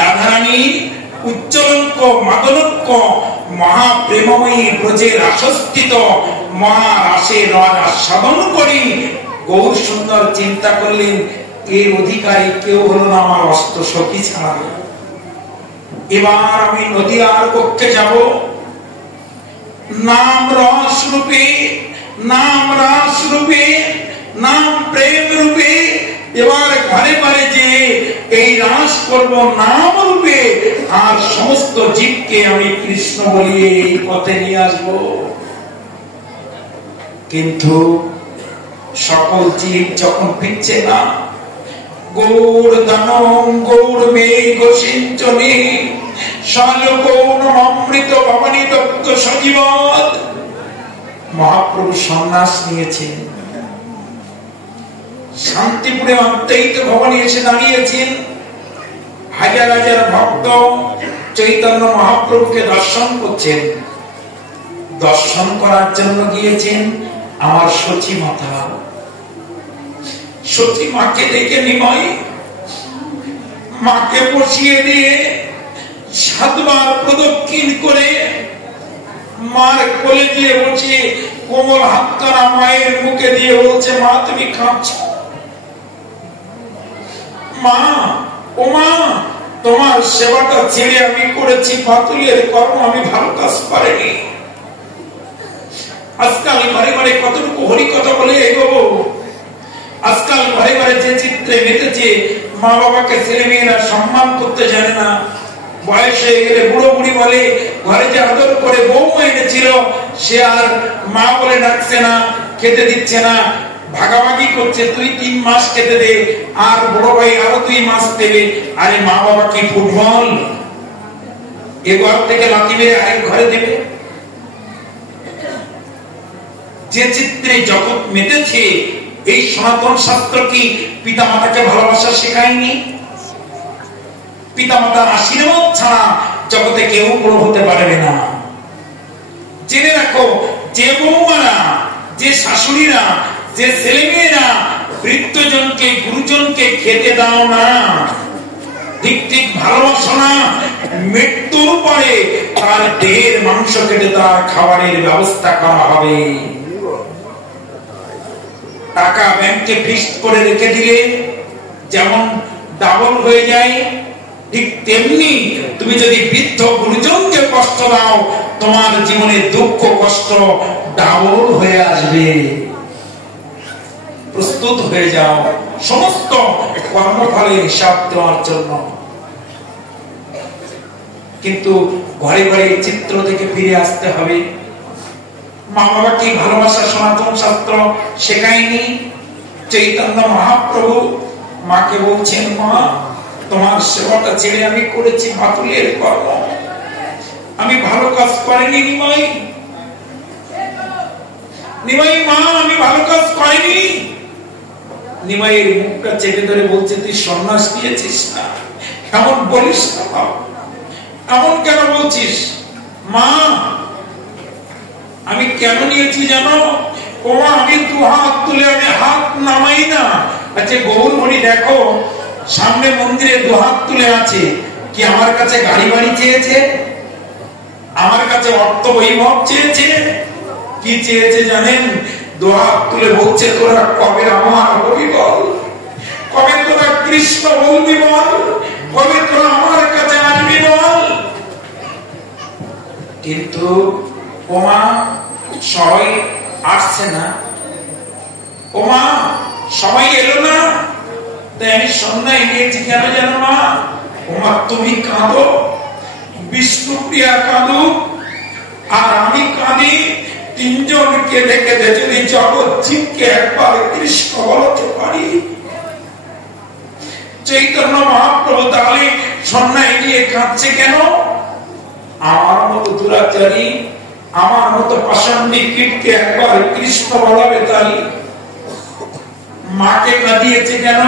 রাধারানী উজ্জ্বলঙ্ক মাদনক্য মহাপ্রেমময়ী ব্রজের আশ্বস্তিত মহারাসে রাজা সাধন করি গৌর সুন্দর চিন্তা করলেন, এর অধিকারী কেউ হলো না আমার অস্ত সখী ছাড়া। এবার আমি নদীয়ার পক্ষে যাব, নাম রস রূপে, নাম রাস রূপে, নাম প্রেম রূপে এবার ঘরে ঘরে যে এই রাস করব নাম রূপে, আর সমস্ত জীবকে আমি কৃষ্ণ বলিয়ে এই পথে নিয়ে আসবো। কিন্তু সকল জীব যখন ফিরছে না, গৌর দানম গৌর মেঘ সিঞ্চনে শালকৌন অমৃত ভবানী দত্ত সজীবৎ, মহাপ্রভু সন্ন্যাস নিয়েছেন। শান্তিপুরে অদ্বৈত ভবনে এসে দাঁড়িয়েছেন। হাজার হাজার ভক্ত চৈতন্য মহাপ্রভুকে দর্শন করছেন। দর্শন করার জন্য গিয়েছেন আমার সচী মাতা। সচী মাকে দেখে নিময় মাকে বসিয়ে দিয়ে সাতবার প্রদক্ষিণ করে মার কোলে দিয়ে বসে কোমল হাতটা মায়ের মুখে দিয়ে বলছে, মা তুমি কাঁদছ? মা, ও মা, তোমার সেবাটা ছেড়ে আমি করেছি পাতুলের কর্ম, আমি ভালো কাজ পারিনি। আজকাল ঘরে ঘরে কতটুকু হরি কথা বলে এগোবো। আজকাল ঘরে ঘরে যে চিত্রে মেতেছে, মা বাবাকে ছেলে মেয়েরা সম্মান করতে জানে না। বয়স হয়ে গেলে বুড়ো বুড়ি বলে, ঘরে যে আদর করে বৌমা এনেছিল সে আর মা বলে ডাকছে না, খেতে দিচ্ছে না, ভাগাভাগি করছে, তুই 3 মাস খেতে দে আর বড় ভাই আরো 2 মাস দেবে। আরে মা বাবা কি ফুটবল? এ ঘর থেকে লাথি মেরে আরেক ঘরে দেবে? যে চিত্রে জগৎ মেতেছে, এই সনাতন শাস্ত্র কি পিতা মাতাকে ভালোবাসা শেখায়নি? পিতা মাতার আশীর্বাদ ছাড়া জগতে কেউ বড় হতে পারবে না। জেনে রাখো, যে বৌমারা, যে শাশুড়িরা, যে ছেলে মেয়েরা বৃদ্ধজনকে গুরুজনকে খেতে দাও না, ঠিক ঠিক ভালোবাসো না, মৃত্যুর পরে তার দেহের মাংস কেটে তার খাবারের ব্যবস্থা করা হবে। টাকা ব্যাংকে ফিক্সড করে রেখে দিলে যেমন ডাবল হয়ে যায়, ঠিক তেমনি তুমি যদি বৃদ্ধ গুরুজনকে কষ্ট দাও, তোমার জীবনে দুঃখ কষ্ট ডাবল হয়ে আসবে। প্রস্তুত হয়ে যাও সমস্ত কর্মফলের হিসাব দেওয়ার জন্য। কিন্তু ঘরে ঘরে চিত্র থেকে ফিরে আসতে হবে। মা বাবা কি ভালোবাসা সনাতন শাস্ত্র শেখায়নি? চৈতন্য মহাপ্রভু মাকে বলছেন, মা তোমার সেবাটা ছেড়ে আমি করেছি পাতুলের কর্ম, আমি ভালো কাজ করিনি। নিমাই, নিমাই মা, আমি ভালো কাজ করিনি। নিমাইয়ের মুখটা চেপে ধরে বলছে, তুই সন্ন্যাস নিয়েছিস না? এমন বলিস না, এমন কেন বলছিস? মা, আমি কেন নিয়েছি জানো? ও মা, আমি 2 হাত তুলে আমি হাত নামাই না। আচ্ছা গৌর হরি দেখো, সামনে মন্দিরে 2 হাত তুলে আছে, কি আমার কাছে গাড়ি বাড়ি চেয়েছে? আমার কাছে অর্থ বৈভব চেয়েছে? কি চেয়েছে জানেন? 2 হাত তুলে বলছে, তোরা কবে আমার হবি বল, কবে তোরা কৃষ্ণ বলবি বল, কবে তোরা আমার কাছে আসবি বল। কিন্তু ওমা সবাই আসছে না, ওমা সবাই এলো না, তাই আমি সন্ধ্যায় গিয়েছি। কেন জানো মা? ওমা তুমি কাঁদো, বিষ্ণুপ্রিয়া কাঁদুক আর আমি কাঁদি, 3 জনকে দেখে যদি জগৎ জীবকে একবার কৃষ্ণ বলতে পারি। চৈতন্য মহাপ্রভু তাহলে সন্ধ্যায় গিয়ে কাঁদছে কেন? আমার মতো দুরাচারী, আমার মতো পাষাণ্ডিক কীটকে একবার কৃষ্ণ বলাবে তাই। মাকে কাঁদিয়েছে কেন?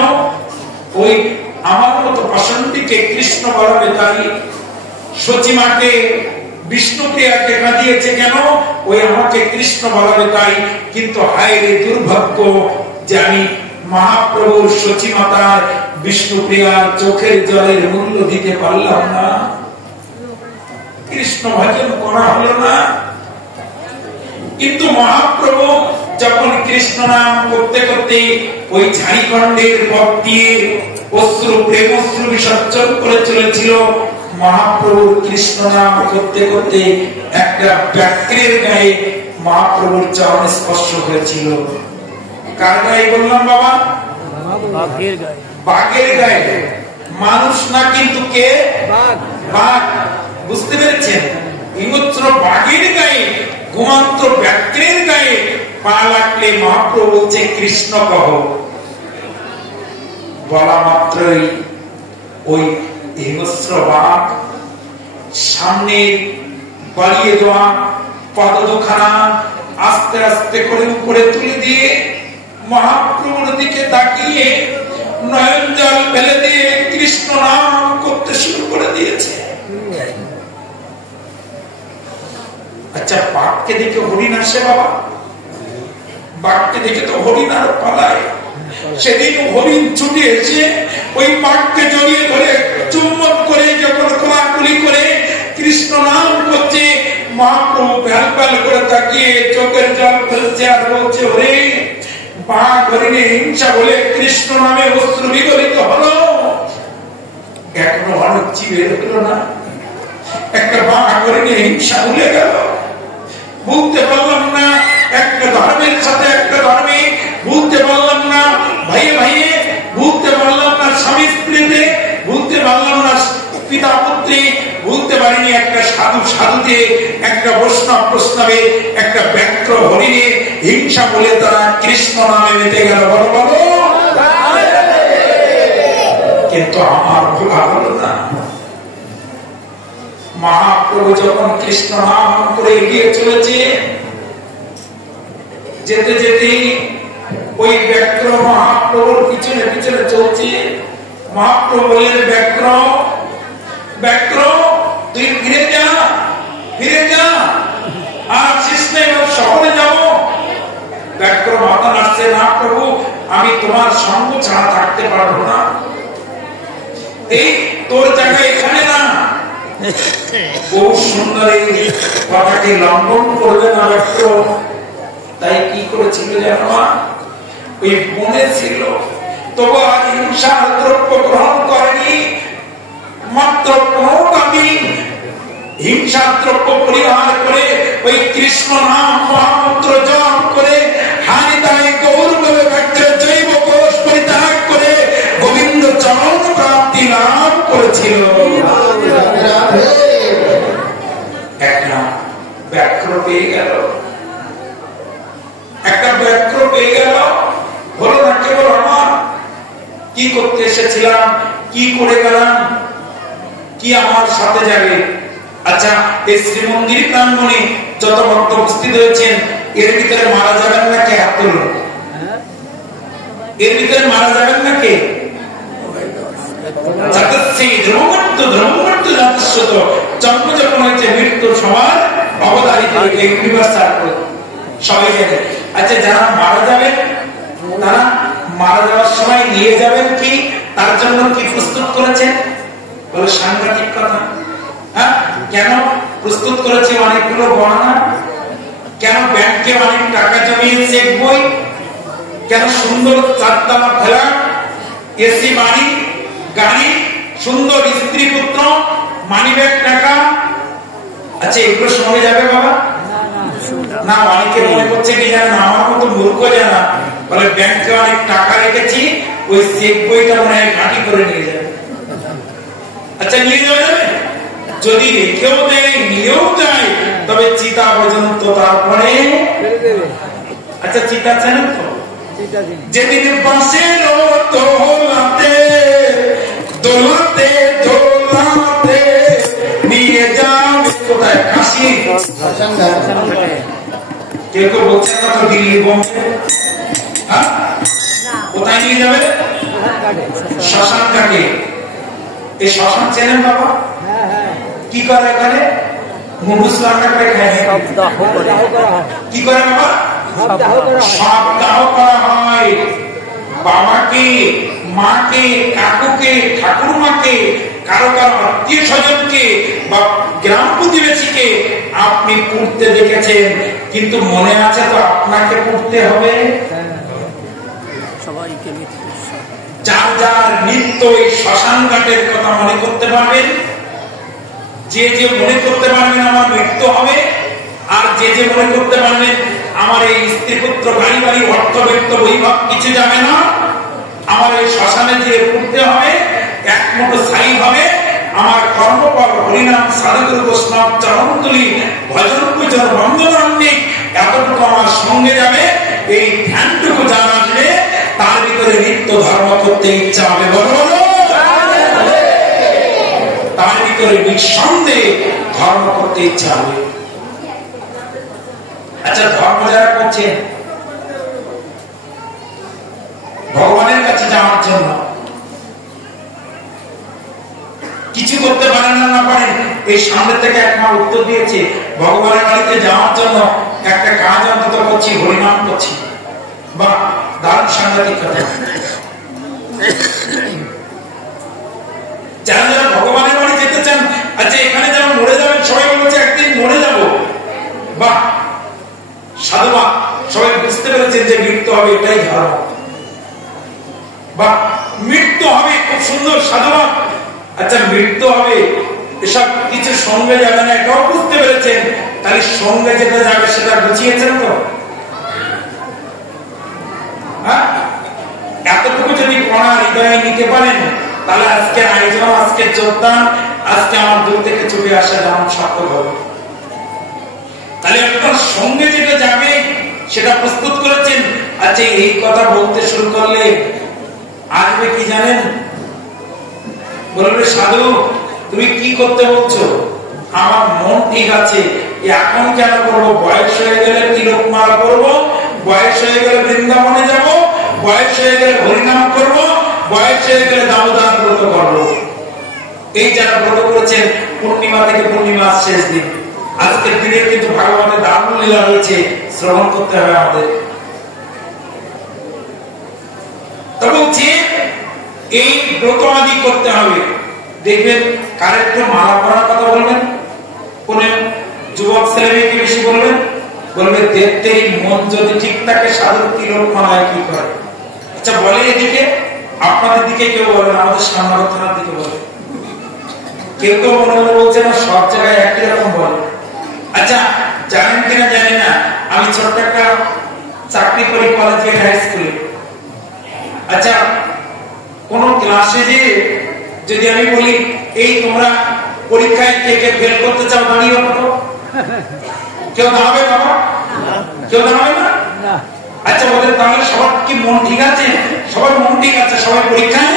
ওই আমার মতো পাষাণ্ডিকে কৃষ্ণ বলাবে তাই। সচী মাকে, বিষ্ণুপ্রিয়াকে কাঁদিয়েছে কেন? ওই আমাকে কৃষ্ণ বলাবে তাই। কিন্তু হায় রে দুর্ভাগ্য যে আমি মহাপ্রভুর সচী মাতার বিষ্ণুপ্রিয়া চোখের জলের মূল্য দিতে পারলাম না, কৃষ্ণ ভজন করা হলো না। কিন্তু মহাপ্রভু যখন কৃষ্ণ নাম করতে করতে ওই ঝাড়িখণ্ডের পথ দিয়ে অশ্রু প্রেমশ্রু বিসর্জন করে চলেছিল, মহাপ্রভুর কৃষ্ণ নাম করতে করতে একটা ব্যাঘ্রের গায়ে মহাপ্রভুর চরণ স্পর্শ হয়েছিল। কার গায়ে বললাম বাবা? বাঘের গায়ে। বাঘের গায়ে, মানুষ না কিন্তু কে? বাঘ। বুঝতে পেরেছেন? হিংস্র বাঘের গায়ে, ঘুমন্ত ব্যাঘ্রের গায়ে পা লাগলে মহাপ্রভু বলছে কৃষ্ণ কহ। বলা মাত্রই ওই হিংস্র বাঘ সামনে বাড়িয়ে দেওয়া পদ দুখানা আস্তে আস্তে করে উপরে তুলে দিয়ে মহাপ্রভুর দিকে তাকিয়ে নয়ন জল ফেলে দিয়ে কৃষ্ণ নাম করতে শুরু করে দিয়েছে। আচ্ছা, বাঘকে দেখে হরিণ আসে বাবা? বাঘকে দেখে তো হরিণ আর পালায়। সেদিন হরিণ ছুটে এসে ওই বাঘকে জড়িয়ে ধরে চুম্বন করে যখন কোলাকুলি করে কৃষ্ণ নাম করছে, মহাপ্রভু প্যাল প্যাল করে তাকিয়ে চোখের জল ফেলছে আর বলছে, ওরে বাঘ হরিণে হিংসা বলে কৃষ্ণ নামে অশ্রু বিগলিত হলো, এখনো অনেক চিবে হলো না। একটা বাঘ হরিণে হিংসা ভুলে গেল, ভুলতে পারলাম না একটা ধর্মের সাথে একটা ধর্মে, ভুলতে পারলাম না ভাইয়ে ভাইয়ে, ভুলতে পারলাম না স্বামী স্ত্রীতে, ভুলতে পারলাম না পিতা পুত্রে, ভুলতে পারিনি একটা সাধু সাধুতে, একটা বৈষ্ণব বৈষ্ণবে, একটা ব্যাঘ্র হরিণে হিংসা বলে তারা কৃষ্ণ নামে মেতে গেল। বলো বলো। কিন্তু আমার ভোলা হলো না। মহাপ্রভু যখন কৃষ্ণ নাম করে এগিয়ে চলেছে, যেতে যেতে ওই ব্যাঘ্র মহাপ্রভুর পিছনে পিছনে চলছে। মহাপ্রভু বললেন, ব্যাঘ্র ব্যাঘ্র তুই ফিরে যা, ফিরে যা, আর কৃষ্ণের শহরে যাবো। ব্যাঘ্র মাথা নাড়ছে, না প্রভু, আমি তোমার সঙ্গ ছাড়া থাকতে পারবো না, এই তোর জায়গা এখানে না। বহু সুন্দর এই কথাকে লঙ্ঘন করবে না ব্যাঘ্র। তাই কি করেছিল জানো? ওই বনে ছিল, তবু আর হিংসার দ্রব্য গ্রহণ করেনি। মাত্র 15টা দিন হিংসার দ্রব্য পরিহার করে ওই কৃষ্ণ নাম মহামন্ত্র জপ করে হানিতায় গৌরবে ব্যক্ত জৈব কোষ পরিত্যাগ করে গোবিন্দ চরণ প্রাপ্তি লাভ করেছিল। একটা ব্যাঘ্র পেয়ে গেল, একটা ব্যাঘ্র পেয়ে গেল। বলো না কেবল আমার কি করতে এসেছিলাম, কি করে গেলাম, কি আমার সাথে যাবে? আচ্ছা, এই শ্রীমন্দির প্রাঙ্গণে যত ভক্ত উপস্থিত হয়েছেন, এর ভিতরে মারা যাবেন না কে? হাত তুলুন। এর ভিতরে মারা যাবেন না কে? জন্ম যখন হয়েছে মৃত্যুর সমান অবধারিত সবাই জানে। আচ্ছা, যারা মারা যাবেন তারা মারা যাওয়ার সময় নিয়ে যাবেন কি, তার জন্য কি প্রস্তুত করেছেন? বলে সাংঘাতিক কথা। হ্যাঁ, কেন প্রস্তুত করেছে? অনেকগুলো গহনা। কেন ব্যাংকে অনেক টাকা জমিয়ে চেক বই? কেন সুন্দর চারতলা ফেলা, এসি বাড়ি, গাড়ি, সুন্দর স্ত্রী পুত্র, মানি ব্যাগ, টাকা। আচ্ছা, এগুলো সঙ্গে যাবে বাবা? না, অনেকে মনে করছে কি জানা, আমার মতো মূর্খ জানা, বলে ব্যাংকে অনেক টাকা রেখেছি, ওই চেক বইটা মনে হয় ঘাঁটি করে নিয়ে যাবে। আচ্ছা, নিয়ে যাওয়া যাবে? যদি রেখেও দেয়, নিয়েও যায়, তবে চিতা পর্যন্ত, তারপরে আচ্ছা চিতা জানেন তো? যেদিন বাঁশের দোলাতে দোলাতে দোলাতে নিয়ে যাবে কোথায়? কাশি। কেউ কেউ বলছেন না তো দিল্লি, বোম্বে। হ্যাঁ, কোথায় নিয়ে যাবে? শ্মশান ঘাটে। এই শ্মশান চেনেন বাবা? কি করে এখানে? মুমুস রান্না করে খায়। কি করে বাবা? সব দাহ করা হয়। বাবাকে, মাকে, কাকুকে, ঠাকুরমাকে, কারো কারো আত্মীয় স্বজনকে বা গ্রাম প্রতিবেশীকে আপনি পুড়তে দেখেছেন, কিন্তু মনে আছে তো আপনাকে পুড়তে হবে। যার যার নিত্য এই শ্মশান ঘাটের কথা মনে করতে পারবেন, যে যে মনে করতে পারবেন আমার মৃত্যু হবে, আর যে যে মনে করতে পারবেন আমার এই স্ত্রী পুত্র গাড়ি বাড়ি অর্থ ব্যক্ত বৈভব কিছু যাবে না, আমার এই শ্মশানে যে পুড়তে হবে, একমত স্থায়ী হবে, আমার কর্মফল হরিনাম সাধুগুরু বৈষ্ণব চরণতুলি ভজন পূজন বন্দনান্বিক এতটুকু আমার সঙ্গে যাবে। এই ধ্যানটুকু যারা আসবে তার ভিতরে নিত্য ধর্ম করতে ইচ্ছা হবে, বলো তার ভিতরে নিঃসন্দেহে ধর্ম করতে ইচ্ছা হবে। আচ্ছা, ধর্ম যারা করছেন ভগবানের কাছে যাওয়ার জন্য, কিছু করতে পারেন না, না পারেন, এই সামনে থেকে একবার উত্তর দিয়েছে ভগবানের বাড়িতে যাওয়ার জন্য একটা কাজ অন্তত করছি, হরিনাম করছি, বা দারুণ সাংঘাতিক কথা। যারা যারা ভগবানের বাড়ি যেতে চান, আচ্ছা এখানে যারা মরে যাবেন, সবাই বলছে একদিন মরে যাব, বা সাধুবাদ, সবাই বুঝতে পেরেছেন যে মৃত্যু হবে, এটাই ধর্ম, বা মৃত্যু হবে, খুব সুন্দর সাধুবাদ। আচ্ছা মৃত্যু হবে, এসব কিছু সঙ্গে যাবে না, এটাও বুঝতে পেরেছেন, তাহলে সঙ্গে যেটা যাবে সেটা বুঝিয়েছেন তো। হ্যাঁ, এতটুকু যদি পড়া হৃদয়ে নিতে পারেন, তাহলে আজকের আয়োজন, আজকের যোগদান, আজকে আমার দূর থেকে ছুটে আসা যেমন সার্থক হবে। তাহলে আপনার সঙ্গে যেটা যাবে সেটা প্রস্তুত করেছেন। আচ্ছা এই কথা বলতে শুরু করলে আসবে কি জানেন, বলবে সাধু তুমি কি করতে বলছো, আমার মন ঠিক আছে, এখন কেন করবো, বয়স হয়ে গেলে তিলকমালা করবো, বয়স হয়ে গেলে বৃন্দাবনে যাব, বয়স হয়ে গেলে হরিনাম করবো, বয়স হয়ে গেলে দামোদর ব্রত করবো। এই যারা ব্রত করেছেন পূর্ণিমা থেকে পূর্ণিমা শেষ দিন, আজকের দিনে কিন্তু ভাগবতের দারুণ লীলা রয়েছে, শ্রবণ করতে হবে আমাদের। তবে বলছি এই ব্রত আদি করতে হবে। দেখবেন কার একটু মালা পরার কথা বলবেন, কোন যুবক ছেলে মেয়েকে বেশি বলবেন, বলবে দেখতে মন যদি ঠিক থাকে সাধু তিলক মালায় কি করে। আচ্ছা বলে এদিকে, আপনাদের দিকে কেউ বলেন, আমাদের সামনে থানার দিকে বলে, কেউ কেউ মনে মনে বলছে না, সব জায়গায় একই রকম বলে। আচ্ছা জানেন কিনা জানি না, আমি ছোট্ট একটা চাকরি করি কলেজে, হাই স্কুলে। আচ্ছা কোন ক্লাসে যে যদি আমি বলি এই তোমরা পরীক্ষায় কে কে ফেল করতে চাও, দাঁড়িয়ে ওঠো, কেউ দাঁড়াবে বাবা, কেউ দাঁড়াবে না। আচ্ছা বলেন তাহলে সবার কি মন ঠিক আছে? সবার মন ঠিক আছে, সবাই পরীক্ষায়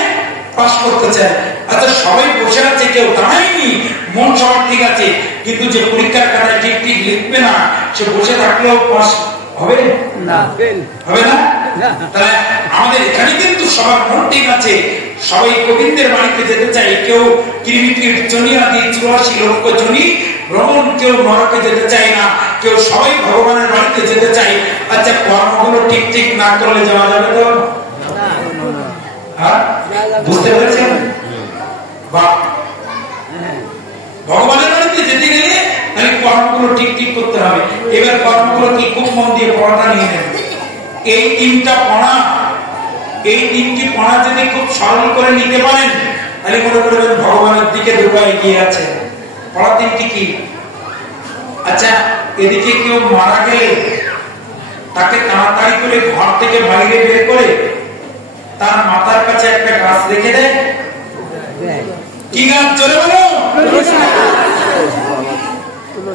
পাস করতে চায়। আচ্ছা সবাই বসে আছে, কেউ দাঁড়ায়নি, মন সবার ঠিক আছে, কিন্তু যে পরীক্ষার খাতায় ঠিক ঠিক লিখবে না, সে বসে থাকলেও পাস হবে না, হবে না। তাহলে আমাদের এখানে কিন্তু সবার মন ঠিক আছে, সবাই গোবিন্দের বাড়িতে যেতে চাই, কেউ কিরমিটির জনি আদি 84 লক্ষ জনি ভ্রমণ, কেউ নরকে যেতে চাই না, কেউ সবাই ভগবানের বাড়িতে যেতে চাই। আচ্ছা কর্মগুলো ঠিক ঠিক না করলে যাওয়া যাবে তো? বুঝতে পেরেছেন? বা ভগবানের বাড়িতে যেতে গেলে তাহলে কর্মগুলো ঠিক ঠিক করতে হবে। এবার কর্মগুলো কি, খুব মন দিয়ে পড়াটা নিয়ে নেবে। এই তিনটা পড়া, এই তিনটি পড়া যদি খুব সরল করে নিতে পারেন, তাহলে মনে করবেন ভগবানের দিকে দুটো এগিয়ে আছে। পড়া তিনটি কি? আচ্ছা এদিকে কেউ মারা গেলে তাকে তাড়াতাড়ি করে ঘর থেকে বাইরে বের করে তার মাথার কাছে একটা গাছ রেখে দেয়। কি গাছ? চলে বলো।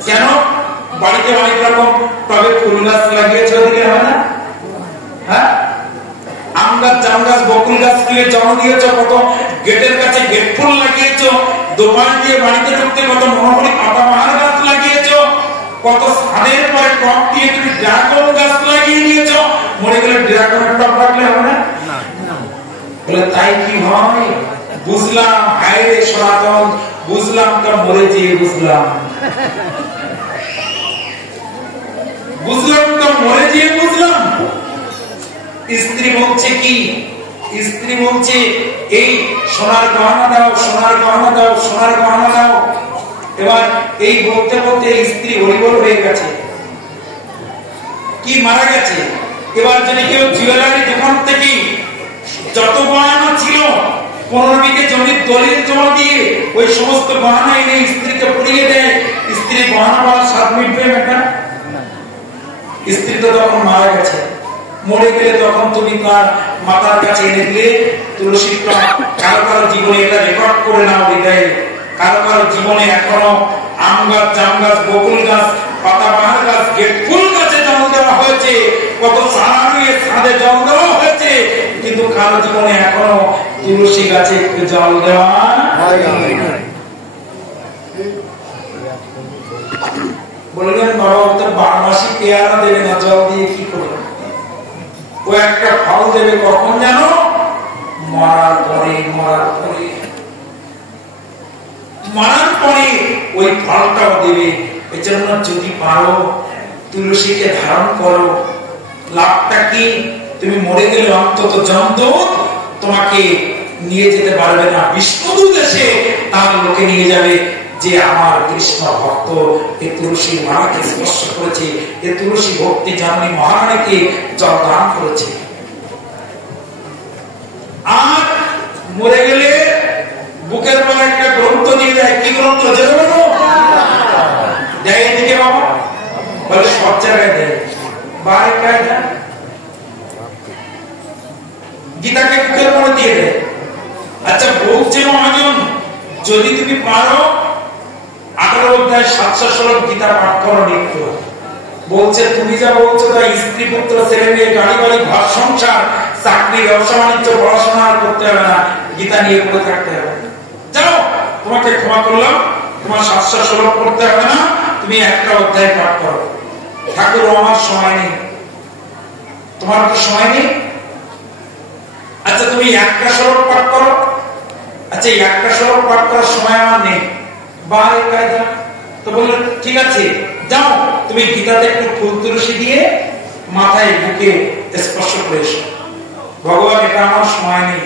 কেন? বাড়িতে অনেক রকম টবে ফুল গাছ লাগিয়েছে, ওদিকে হয় না? হ্যাঁ, আম গাছ, জাম গাছ, বকুল গাছ দিয়ে জন্ম দিয়েছ, কত গেটের কাছে গেট ফুল লাগিয়েছ, দোকান দিয়ে বাড়িতে ঢুকতে কত মনোহরি পাতাবাহার গাছ লাগিয়েছ, কত ছাদের পরে টপ দিয়ে তুমি ড্রাগন গাছ লাগিয়ে নিয়েছ। মরে গেলে ড্রাগনের টপ রাখলে হবে না? বলে তাই কি হয়? বুঝলাম, হায়রে সনাতন, বুঝলাম তো মরে যেয়ে বুঝলাম, বুঝলাম তো মরে যেয়ে বুঝলাম। স্ত্রী বলছে কি, স্ত্রী বলছে এই সোনার গহনা দাও, সোনার গহনা দাও, সোনার গহনা দাও। এবার এই বলতে বলতে স্ত্রী হরিবল হয়ে গেছে, কি মারা গেছে। এবার যদি কেউ জুয়েলারি দোকান থেকে যত গহনা ছিল 15 বিঘে জমির দলিল জমা দিয়ে ওই সমস্ত গহনা এনে স্ত্রীকে পরিয়ে দেয়, স্ত্রী গহনা পাওয়ার স্বাদ মিটবে না? স্ত্রী তো তখন মারা গেছে, মরে গেলে তখন তুমি তার মাতার কাছে এনে দিলে তুলসী। কারো কারো জীবনে এটা রেকর্ড করে নাও হৃদয়ে, কারো কারো জীবনে এখনো আম গাছ, জাম গাছ, বকুল গাছ, পাতাবাহার গাছ, গেট ফুল গাছে জল দেওয়া হয়েছে, কত সারানুয়ে ছাদে জল দেওয়া হয়েছে, কিন্তু কারো জীবনে এখনো তুলসী গাছে একটু জল দেওয়া হয়। বললেন বাবা তো 12 মাসে পেয়ারা দেবে না, জল দিয়ে কি করবে? ও একটা ফল দেবে কখন জানো? মরার পরে। মরার পরে মারার পরে ওই ফলটাও দেবে। এজন্য যদি পারো তুলসীকে ধারণ করো। লাভটা কি? তুমি মরে গেলে অন্তত যমদূত তোমাকে নিয়ে যেতে পারবে না, বিষ্ণুদূত এসে তার লোকে নিয়ে যাবে যে আমার কৃষ্ণ ভক্ত এ তুলসীর মালাকে স্পর্শ করেছে, এ তুলসী ভক্তি জাননী মহারানীকে জল দান করেছে। আর মরে গেলে বুকের পর একটা গ্রন্থ দিয়ে দেয়। কি গ্রন্থ? দেয় দিকে বাবা বলে সব জায়গায় দেয়, বাইরে গায়ে দেয়, গীতাকে বুকের পরে দিয়ে দেয়। আচ্ছা বলছে মহাজন যদি তুমি পারো 18 অধ্যায় 700 শ্লোক গীতা পাঠ করো নিত্য। বলছে তুমি যা বলছো তাই স্ত্রী পুত্র ছেলে মেয়ে গাড়ি বাড়ি ঘর সংসার চাকরি ব্যবসা বাণিজ্য পড়াশোনা করতে হবে না, গীতা নিয়ে পড়ে থাকতে হবে। যাও তোমাকে ক্ষমা করলাম, তোমার 700 শ্লোক পড়তে হবে না, তুমি একটা অধ্যায় পাঠ করো। ঠাকুর আমার সময় নেই, তোমার কি সময় নেই? আচ্ছা তুমি একটা শ্লোক পাঠ করো। আচ্ছা একটা শ্লোক পাঠ করার সময় আমার নেই, বাইরে গায়ে যাও। তো বললো ঠিক আছে যাও, তুমি গীতাতে একটু ফুল তুলসী দিয়ে মাথায় বুকে স্পর্শ করে এসো। ভগবান এটা আমার সময় নেই,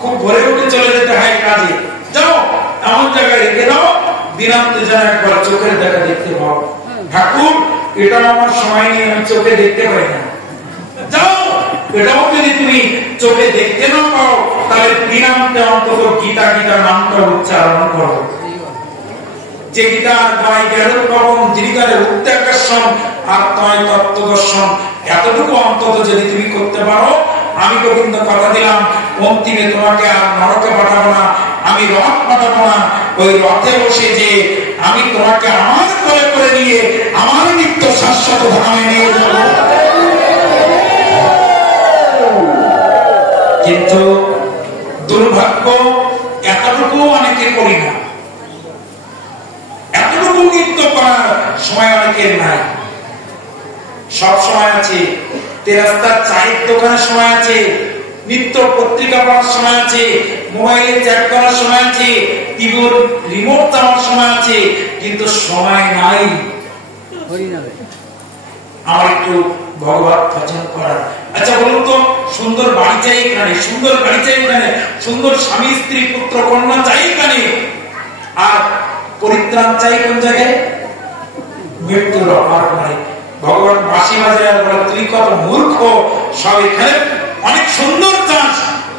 খুব ভোরে উঠে চলে যেতে হয় কাজে, যাও এমন জায়গায় রেখে দাও দিনান্তে যেন একবার চোখের দেখা দেখতে পাও। ঠাকুর এটা আমার সময় নেই, আমি চোখে দেখতে পাই না। যাও এটাও যদি তুমি চোখে দেখতে না পাও তাহলে দিনান্তে অন্তত গীতা গীতার নামটা উচ্চারণ করো। যে গীতার গায়ে জ্ঞানের কবম দীর্ঘারে উত্যাকর্ষণ আর তয় তত্ত্বদর্শন, এতটুকু অন্তত যদি তুমি করতে পারো, আমি গোবিন্দ কথা দিলাম অন্তিমে তোমাকে আর নরকে পাঠাবো না, আমি রথ পাঠাবো না, ওই রথে বসে যে আমি তোমাকে আমার করে করে নিয়ে আমার নিত্য শাশ্বত ধামে নিয়ে যাব। কিন্তু দুর্ভাগ্য এতটুকু অনেকে করি না, এতটুকু নিত্য করার সময় অনেকের নাই। সব সময় আছে, তেরাস্তার চায়ের দোকানের সময় আছে, নিত্য পত্রিকা পড়ার সময় আছে, মোবাইলে চ্যাট করার সময় আছে, টিভির রিমোট চালানোর সময় আছে, কিন্তু সময় নাই আমার একটু ভগবত ভজন করার। আচ্ছা বলুন তো, সুন্দর বাড়ি চাই এখানে, সুন্দর গাড়ি চাই এখানে, সুন্দর স্বামী স্ত্রী পুত্র কন্যা চাই এখানে, আর পরিত্রাণ চাই কোন জায়গায়? মৃত্যুর অপার মানে ভগবান বাঁশি বাজে আর বলে তুই কত মূর্খ, সব এখানে অনেক সুন্দর চাষ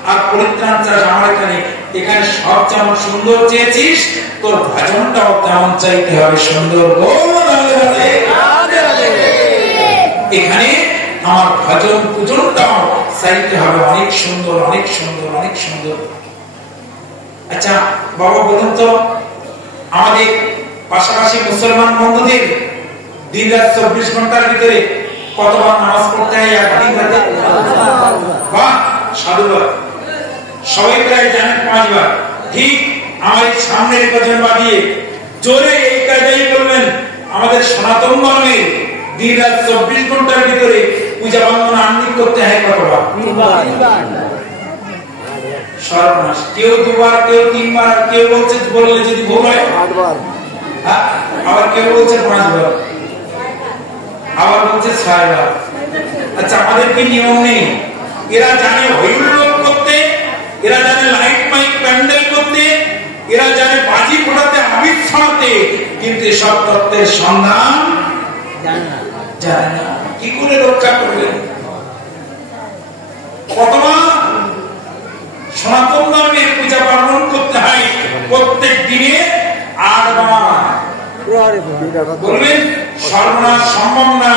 আর পরিত্রাণ চাষ আমার এখানে। এখানে সব যেমন সুন্দর চেয়েছিস তোর ভজনটাও তেমন চাইতে হবে সুন্দর। এখানে আমার ভজন পূজনটাও চাইতে হবে অনেক সুন্দর, অনেক সুন্দর, অনেক সুন্দর। আচ্ছা বাবা বলুন তো, আমাদের পাশাপাশি মুসলমান বন্ধুদের দিন রাত 24 ঘন্টার ভিতরে কতবার নামাজ পড়তে হয় একদিন রাতে? বাহ, সাধুবাদ। সবাই প্রায় জানেন 5 বার। ঠিক আমার সামনের কজন বাদিয়ে জোরে এই কাজটাই বলবেন, আমাদের সনাতন ধর্মে দিন রাত 24 ঘন্টার ভিতরে পূজা বন্দনা আহ্নিক করতে হয় কতবার? 3 বার। সর্বনাশ, কেউ 2 বার, কেউ 3 বার, কেউ বলছে বললে যদি ভুল হয় 8 বার, আবার কেউ বলছে 5 বার, আবার বলছে 6 বার। আচ্ছা আমাদের কি নিয়ম নেই? এরা জানে হরিবোল করতে এরা জানে লাইট মাইক প্যান্ডেল করতে, এরা জানে বাজি ফোটাতে, আবির ছড়াতে, কিন্তু এসব তত্ত্বের সন্ধান জানে না। কি করে রক্ষা করবেন? কতবার সনাতন ধর্মের পূজা পালন করতে হয় প্রত্যেক দিনে 8 বার। বলবেন সর্বনাশ সম্ভব না।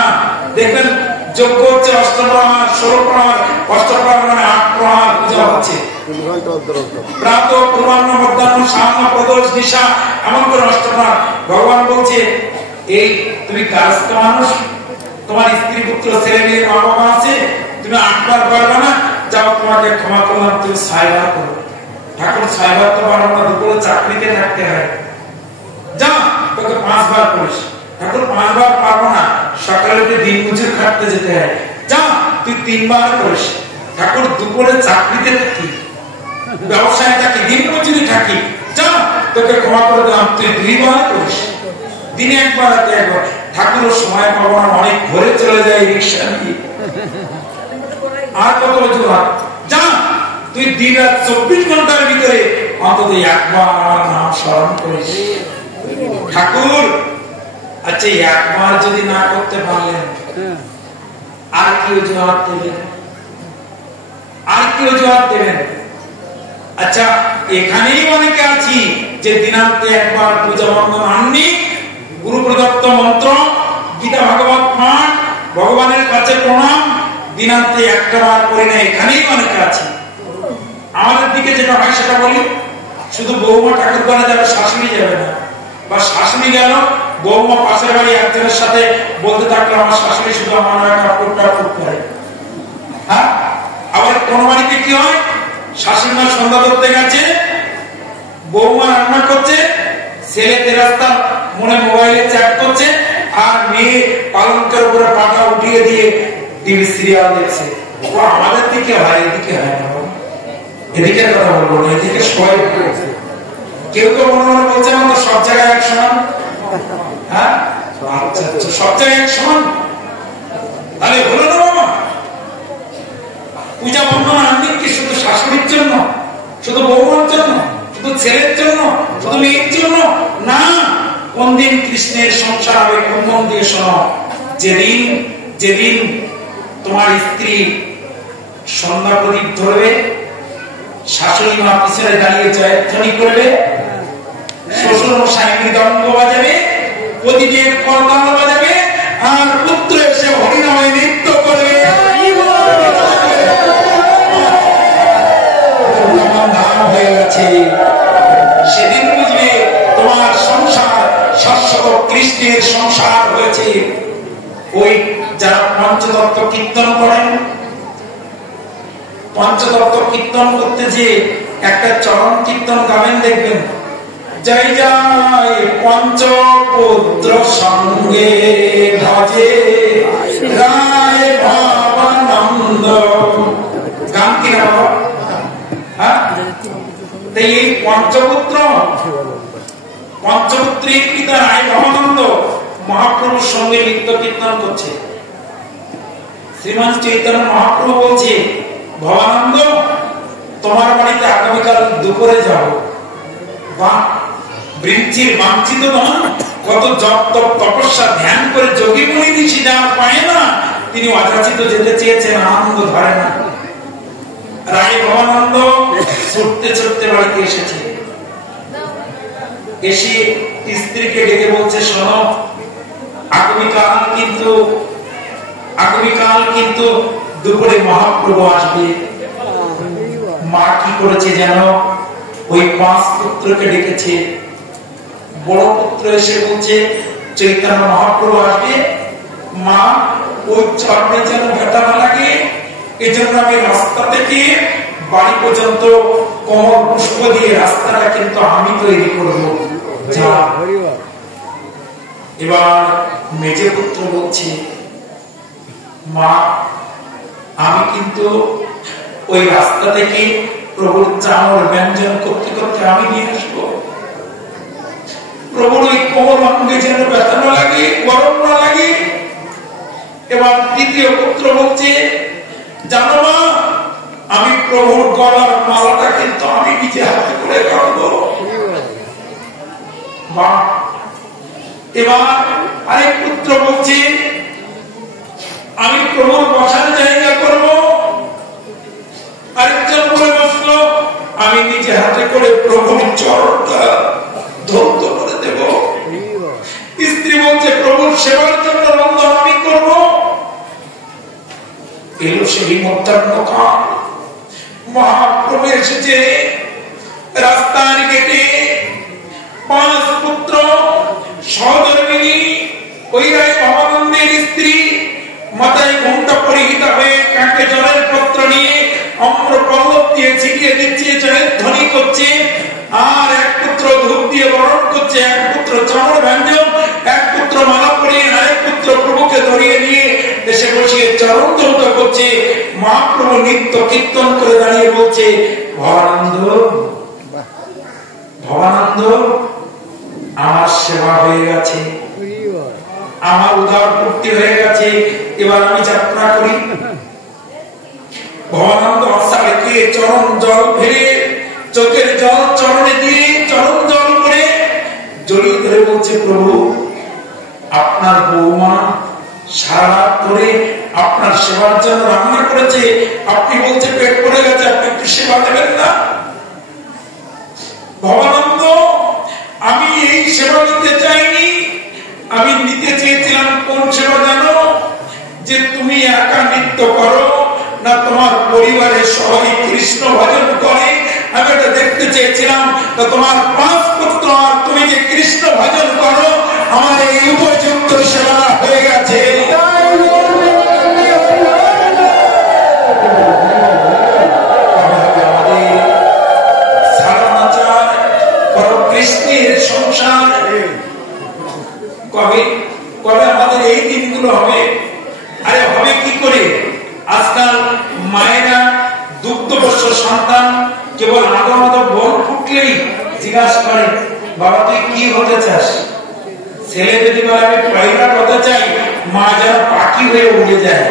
দেখবেন যজ্ঞ হচ্ছে অষ্টপ্রহর, 16 প্রহর, অষ্টপ্রহর মানে 8 প্রহর পূজা হচ্ছে। প্রাত, পূর্বাহ্ন, মধ্যাহ্ন, সায়াহ্ন, প্রদোষ, নিশা, এমন করে অষ্টপ্রহর। ভগবান বলছে এই তুমি কায়স্থ মানুষ, তোমার স্ত্রী পুত্র ছেলে মেয়ে মা বাবা আছে, তুমি 8 বার পারবে না, যাও তোমাকে ক্ষমা করলাম, তুমি 6 বার করো। ঠাকুর 6 বার তো পারো না, দুপুরে চাকরিতে থাকতে হয়, যা তোকে 5 বার করিস। ঠাকুর 5 বার পারবো না, সকালে দিন মজুর খাটতে যেতে হয়, যা তুই 3 বার করিস। ঠাকুর দুপুরে চাকরিতে থাকি, ব্যবসায় থাকি, দিন মজুরি থাকি, যা তোকে ক্ষমা করে দিলাম, তুই 2 বার করিস। দিনে 1 বার, রাতে 1 বার। ঠাকুর সময় পাবো না, অনেক ঘরে চলে যায় রিক্সা নিয়ে, আর কত বছর যা তুই দিন রাত 24 ঘন্টার ভিতরে অন্তত 1 বার আমার নাম স্মরণ করিস। ঠাকুর আচ্ছা 1 বার যদি না করতে পারলেন আর কি অজুহাত দেবেন? আর কি অজুহাত দেবেন? আচ্ছা এখানেই অনেকে আছি যে দিনান্তে 1 বার পূজা বন্ধন আননি, গুরু প্রদত্ত মন্ত্র, গীতা ভাগবত পাঠ, ভগবানের কাছে প্রণাম, দিনান্তে 1 বার করি না, এখানেই অনেকে আছি। আমাদের দিকে যেটা হয় সেটা বলি, শুধু বৌমা ঠাকুর ঘরে যাবে, শাশুড়ি যাবে না, বা শাশুড়ি গেল, বৌমা পাশের বাড়ি একজনের সাথে বলতে থাকলো আমার শাশুড়ি শুধু আমার ঠাকুর করে। হ্যাঁ, আবার কোন বাড়িতে কি হয়, শাশুড়ি মা সন্ধ্যা করতে গেছে, বৌমা রান্না করছে, ছেলে তেরাস্তা মনে মোবাইলে চ্যাট করছে, আর মেয়ে পালঙ্কের উপরে পাটা উঠিয়ে দিয়ে টিভি সিরিয়াল দেখছে। ও আমাদের দিকে হয়, এদিকে হয় না। এদিকে কথা বলবো না, এদিকে সবাই কেউ কেউ মনে মনে বলছে আমাদের সব জায়গায় 1 সমান। হ্যাঁ, সব জায়গায় 1 সমান, তাহলে বলো না বাবা পূজা বন্ধন আনবি কি শুধু শাশুড়ির জন্য, শুধু বৌমার জন্য, শুধু ছেলের জন্য, শুধু মেয়ের জন্য না। কোন দিন কৃষ্ণের সংসার হবে, কোন দিন শোনো, যেদিন তোমার স্ত্রী সন্ধ্যা প্রদীপ ধরবে, শাশুড়ি মা পিছনে দাঁড়িয়ে জয়ধ্বনি করবে, শ্বশুর মশাই মৃদঙ্গ বাজাবে, প্রদীপের করতাল বাজাবে, আর পুত্র এসে হরিনামে নৃত্য করবে, হয়ে গেছে। সেদিন বুঝবে তোমার সংসার শাশ্বত কৃষ্ণের সংসার হয়েছে। ওই যারা পঞ্চতত্ত্ব কীর্তন করেন, পঞ্চতত্ত্ব কীর্তন করতে যে একটা চরণ কীর্তন গাবেন, দেখবেন জয় জয় পঞ্চপুত্র সঙ্গে ভজে রায় ভাবানন্দ, গান কিনা বাবা? হ্যাঁ, এই পঞ্চপুত্রের পিতা রায় ভাবানন্দ মহাপ্রভুর সঙ্গে নৃত্য কীর্তন করছে। শ্রীমান চৈতন্য মহাপ্রভু বলছে, ভবানন্দ তোমার বাড়িতে আগামীকাল দুপুরে যাব। বৃঞ্চির বাঞ্ছিত ধন, কত জপ তপ তপস্যা ধ্যান করে যোগী মুনি ঋষি যারা পায় না, তিনি অযাচিত যেতে চেয়েছেন, আনন্দ ধরে না। রায় ভবানন্দ ছুটতে ছুটতে বাড়িতে এসেছে, এসে স্ত্রীকে ডেকে বলছে, শোনো আগামীকাল কিন্তু দুপুরে মহাপ্রভু আসবে। মা কি করেছে জানো? ওই 5 পুত্রকে ডেকেছে। বড় পুত্র এসে বলছে চৈতন্য মহাপ্রভু আসবে, মা ওই চরণে যেন ব্যথা না লাগে, এজন্য আমি রাস্তা থেকে বাড়ি পর্যন্ত কোমর পুষ্প দিয়ে রাস্তাটা কিন্তু আমি তৈরি করবো। এবার মেজে পুত্র বলছে, মা আমি কিন্তু ওই রাস্তা থেকে প্রভুর চামড় ব্যঞ্জন করতে করতে আমি নিয়ে আসবো, প্রভুর ওই কোমর অঙ্গে যেন ব্যথা না লাগে, গরম না লাগে। এবার দ্বিতীয় পুত্র বলছে, জানো মা আমি প্রভুর গলার মালাটা কিন্তু আমি নিজে হাতে করে কাটবো। এবার আরেক পুত্র বলছে আমি প্রভুর বসার জায়গা করব। আরেকজন বলে বসলো আমি নিজে হাতে করে প্রভুর চরণটা ধৌত করে দেব। স্ত্রী বলছে প্রভুর সেবার জন্য রন্ধন আমি করব। এলো সেই মধ্যাহ্নকাল, মহাপ্রভু এসেছে। রাস্তার গেটে 5 পুত্র সহধর্মিনী ওই রায় ভবানন্দের স্ত্রী মাথায় ঘোমটা পরিহিত হয়ে কাকে জলের পত্র নিয়ে অম্র পল্লব দিয়ে ছিটিয়ে দিচ্ছে, জয়ের ধ্বনি করছে। আর এক পুত্র ধূপ দিয়ে বরণ করছে, এক পুত্র চামড় ব্যঞ্জন, এক পুত্র মালা পরিয়ে, আরেক পুত্র প্রভুকে ধরিয়ে নিয়ে দেশে বসিয়ে চরণ ধৌত করছে। মহাপ্রভু নিত্য কীর্তন করে দাঁড়িয়ে বলছে ভবানন্দ, ভবানন্দ আমার সেবা হয়ে গেছে, আমার উদার পূর্তি হয়ে গেছে, এবার আমি যাত্রা করি। ভবানন্দ আশা রেখে চরণ জল ফেলে চোখের জল চরণে দিয়ে চরণ জল করে জড়িয়ে ধরে বলছে প্রভু আপনার বৌমা সারা রাত ধরে আপনার সেবার জন্য রান্না করেছে, আপনি বলছে পেট পড়ে গেছে, আপনি একটু সেবা দেবেন না? ভবানন্দ আমি এই সেবা নিতে চাইনি, আমি নিতে চেয়েছিলাম কোন সেবা জানো? যে তুমি একা নৃত্য করো না তোমার পরিবারের সবাই কৃষ্ণ ভজন করে, আমি এটা দেখতে চেয়েছিলাম। তোমার 5 পুত্র আর তুমি যে কৃষ্ণ ভজন করো, আমার এই উপযুক্ত সেবা হয়ে গেছে। কৃষ্ণের সংসার কবে কবে আমাদের এই দিনগুলো হবে? আরে হবে কি করে? আজকাল মায়েরা দুগ্ধবর্ষ সন্তান কেবল আদৌ বল ফুটলেই জিজ্ঞাসা করে বাবা তুই কি হতে চাস? ছেলে যদি বলে আমি পাইলট হতে চাই, মা যেন পাখি হয়ে উড়ে যায়।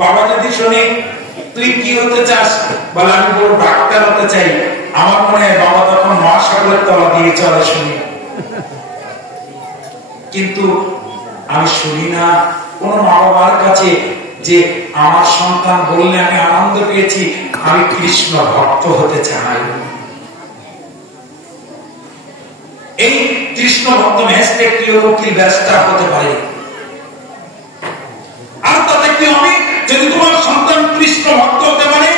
বাবা যদি শোনে তুই কি হতে চাস, বলে আমি বড় ডাক্তার হতে চাই, আমার মনে হয় বাবা তখন মহাসাগরের তলা দিয়ে চলে শুনি। কিন্তু আমি শুনি না কোন মা বাবার কাছে যে আমার সন্তান বললে আমি আনন্দ পেয়েছি আমি কৃষ্ণ ভক্ত হতে চাই। এই কৃষ্ণ ভক্ত মেসে প্রিয় উকিল ব্যস্তা হতে পারে। আর তাতে কি হবে? যদি তোমার সন্তান কৃষ্ণ ভক্ত হতে পারে,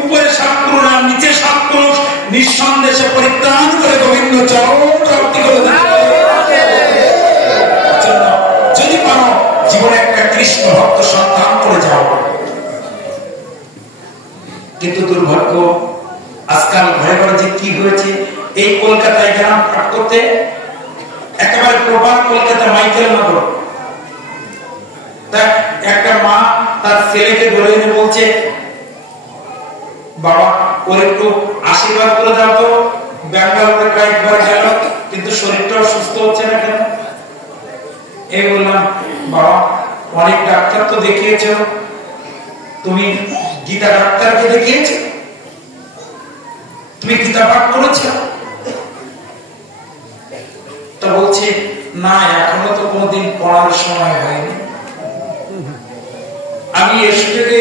উপরে 7 পুরুষ আর নিচে 7 পুরুষ নিঃসন্দেহে পরিত্রাণ করে গোবিন্দ চরণ প্রাপ্তি করে যদি পারো জীবনে একটা কৃষ্ণ ভক্ত সন্তান করে যাও। কিন্তু দুর্ভাগ্য আজকাল ঘরে ঘরে যে কি হয়েছে, এই কলকাতায় গেলাম পাঠ করতে, একেবারে প্রপার কলকাতা মাইকেল নগর, একটা মা তার ছেলেকে ধরে এনে বলছে বাবা ওর একটু আশীর্বাদ করে দাও তো, ব্যাঙ্গালোরে কয়েকবার গেল কিন্তু শরীরটাও সুস্থ হচ্ছে না কেন? এই বললাম বাবা অনেক ডাক্তার তো দেখিয়েছ, তুমি গীতা ডাক্তারকে দেখিয়েছ, তুমি গীতা পাঠ করেছ? তা বলছে না এখনো তো কোনদিন পড়ার সময় হয়নি। আমি এসে থেকে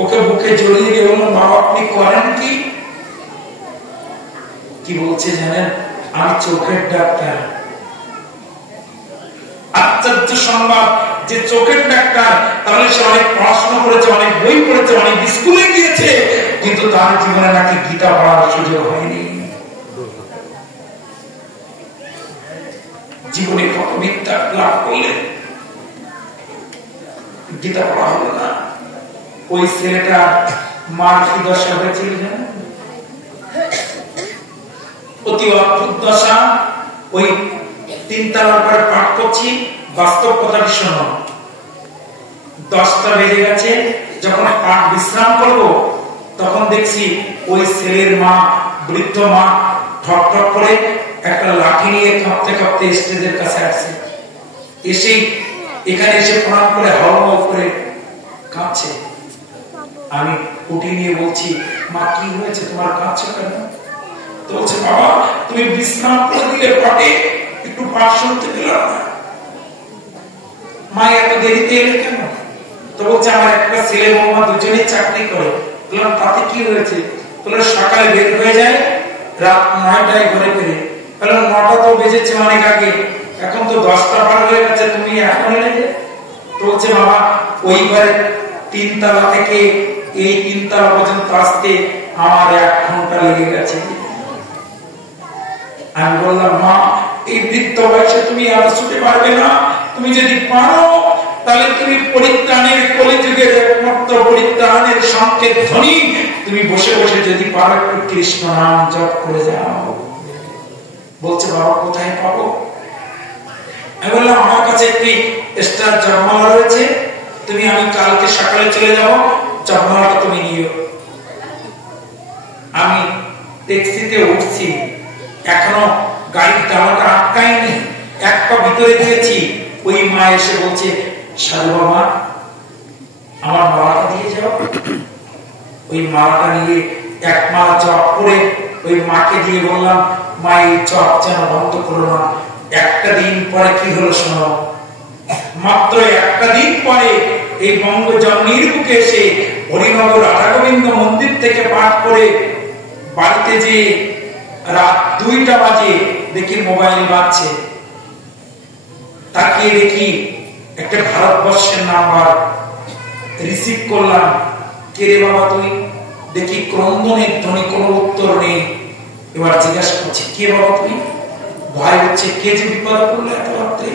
ওকে বুকে জড়িয়ে দিয়ে বললাম বাবা আপনি করেন কি? কি বলছে জানেন? আমি চোখের ডাক্তার। আশ্চর্য সংবাদ যে চোখের ডাক্তার, তাহলে সে অনেক পড়াশোনা করেছে, অনেক বই পড়েছে, অনেক স্কুলে গিয়েছে, কিন্তু তার জীবনে নাকি গীতা পড়ার সুযোগ হয়নি। জীবনে কত বিদ্যা লাভ করলেন, গীতা পড়া হলো না। ওই ছেলেটা মার কি দশা হয়েছিল জানেন? অতি অদ্ভুত দশা। ওই 3 তলার পরে পাঠ করছি, বাস্তব কথাটি শোনো। 10টা বেজে গেছে, যখন পাঠ বিশ্রাম করব তখন দেখছি ওই ছেলের মা, বৃদ্ধ মা ঠক ঠক করে একটা লাঠি নিয়ে কাঁপতে কাঁপতে স্টেজের কাছে আসছে। এসে এখানে এসে প্রণাম করে হওয়া করে কাঁপছে। আমি উঠে নিয়ে বলছি, মা কি হয়েছে, তোমার কাঁদছো কেন? তো বলছে, বাবা তুমি বিশ্রাম করে দিলে পটে, একটু পাঠ শুনতে পেলাম না। মা এত দেরিতে এলে কেন? তো বলছে, আমার একটা ছেলে বৌমা দুজনেই চাকরি করে। বললাম, তাতে কি হয়েছে? বলে, সকালে বের হয়ে যায়, রাত 9টায় ঘরে ফিরে। বললাম, 9টা তো বেজেছে অনেক আগে, এখন তো 10টা পার হয়ে গেছে, তুমি এখন এলে যে? তো বলছে, বাবা ওই ঘরে 3 তলা থেকে এই 3 তলা পর্যন্ত আসতে আমার 1 ঘন্টা লেগে গেছে। আমি বললাম, মা এই বৃদ্ধ বয়সে তুমি আর শুতে পারবে না, তুমি যদি পারো তাহলে তুমি পরিত্রাণের কলিযুগের একমাত্র পরিত্রাণের সংকেত ধ্বনি তুমি বসে বসে যদি পারো একটু কৃষ্ণ নাম জপ করে যাও। বলছে, বাবা কোথায় পাবো? আমি বললাম, আমার কাছে একটি স্টার জপমালা রয়েছে, আমি কালকে সকালে চলে যাবো, জপমালাটা তুমি নিও। আমি ট্যাক্সিতে উঠছি, এখনো গাড়ির ডালাটা আটকায়নি, এক পা ভিতরে দিয়েছি, ওই মা এসে বলছে, সাধু বাবা আমার মালাটা দিয়ে যাও। ওই মালাটা নিয়ে 1 মালা জপ করে ওই মাকে দিয়ে বললাম, মা এই জপ যেন বন্ধ করো না। একটা দিন পরে কি হলো শোনো, মাত্র একটা দিন পরে এই বঙ্গজননীর বুকে এসে হরিনগর রাধা গোবিন্দ মন্দির থেকে পাঠ করে বাড়িতে যে রাত 2টা বাজে দেখি মোবাইল বাজছে, তাকিয়ে দেখি একটা ভারতবর্ষের নাম্বার, রিসিভ করলাম। কে রে বাবা তুই? দেখি ক্রন্দনের ধ্বনি, কোনো উত্তর নেই। এবার জিজ্ঞাসা করছি, কে বাবা তুই? ভয় হচ্ছে, কে যে বিপদে পড়লো এত রাত্রে।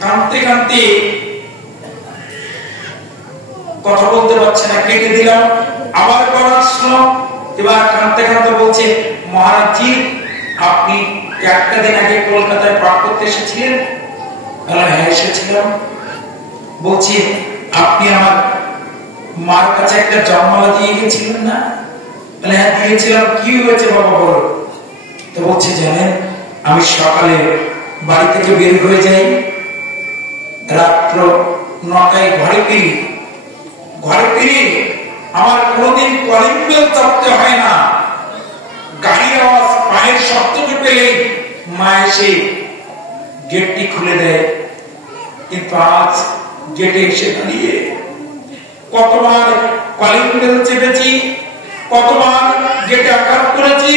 কাঁদতে কাঁদতে কথা বলতে পারছে না, কেটে দিলাম, আবার কল আসলো। এবার কাঁদতে কাঁদতে বলছে, মহারাজজি আপনি একটা দিন আগে কলকাতায় পাঠ করতে এসেছিলেন? হ্যাঁ এসেছিলাম। বলছি, আপনি আমার মার কাছে একটা জপমালা দিয়ে গেছিলেন না? হ্যাঁ দিয়েছিলাম। কি হয়েছে বাবা বলো। তো বলছে, জানেন আমি সকালে বাড়ি থেকে বের হয়ে যাই, রাত্র 9টায় ঘরে ফিরি। আমার কোনোদিন কলিং বেল চাপতে হয় না, গাড়ির আওয়াজ, পায়ের শব্দকে পেলে মা এসে গেটটি খুলে দেয়। কিন্তু আজ গেটে এসে দাঁড়িয়ে কতবার কলিং বেল চেপেছি, কতবার গেটে আঘাত করেছি,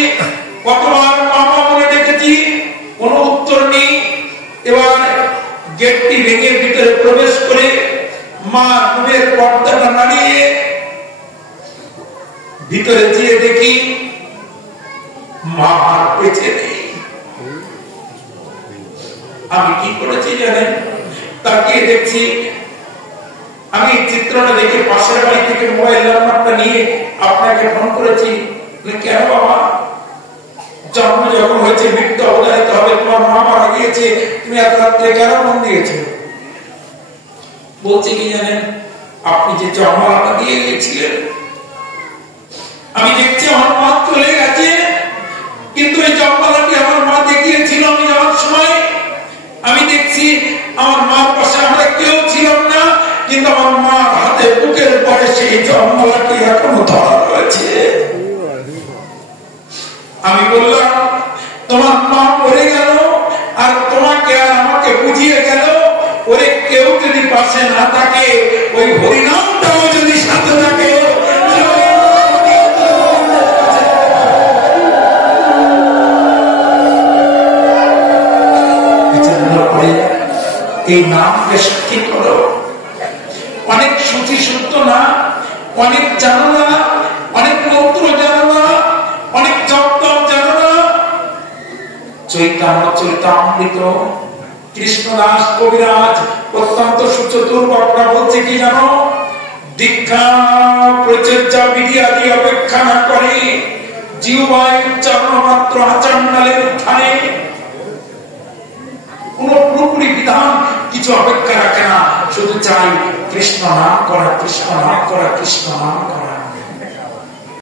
কতবার মামা বলে ডেকেছি, কোনো উত্তর নেই। এবার গেটটি ভেঙে ভিতরে প্রবেশ করে মা রুমের পর্দাটা নাড়িয়ে ভিতরে যেয়ে দেখি মা আর বেঁচে নেই। আমি কি করেছি জানেন? তাকিয়ে দেখছি, আমি চিত্রটা দেখে পাশের বাড়ি থেকে মোবাইল নাম্বারটা নিয়ে আপনাকে ফোন করেছি। কেন বাবা? জন্ম যখন হয়েছে মৃত্যু অবধারিত হবে, তোমার মা মারা গিয়েছে, তুমি এত রাত্রে কেন ফোন দিয়েছো? বলছে কি জানেন, আপনি যে জন্মলাটা দিয়ে গেছিলেন, আমি দেখছি আমার মা চলে গেছে, কিন্তু এই জন্মলাটি আমার মা দেখিয়েছিল আমি যাওয়ার সময়। আমি দেখছি আমার মার পাশে আমরা কেউ ছিলাম না, কিন্তু আমার মার হাতে বুকের পরে সেই জন্মলাটি এখনো ধরা রয়েছে। আমি বললাম, তোমার মা মরে গেল আর তোমাকে আর আমাকে বুঝিয়ে গেল, ওরে কেউ যদি পাশে না থাকে, ওই হরিনামটাও যদি সাথে থাকে, এই নামকে সাক্ষী করো। অনেক সূচি সত্য না, অনেক জানো না, অনেক মন্ত্র জানো না, অনেক জপ জানো না। চৈতন্য চরিতামৃত কৃষ্ণদাস কবিরাজ অত্যন্ত সুচতুর বক্তা বলছে কি জানো, দীক্ষা প্রচর্যা বিধি আদি অপেক্ষা না করে জিহ্বায় উচ্চারণ মাত্র আচরণালের উত্থানে কোন পুরোপুরি বিধান কিছু অপেক্ষা রাখে না, শুধু চাই কৃষ্ণ নাম করা, কৃষ্ণ নাম করা, কৃষ্ণ নাম করা।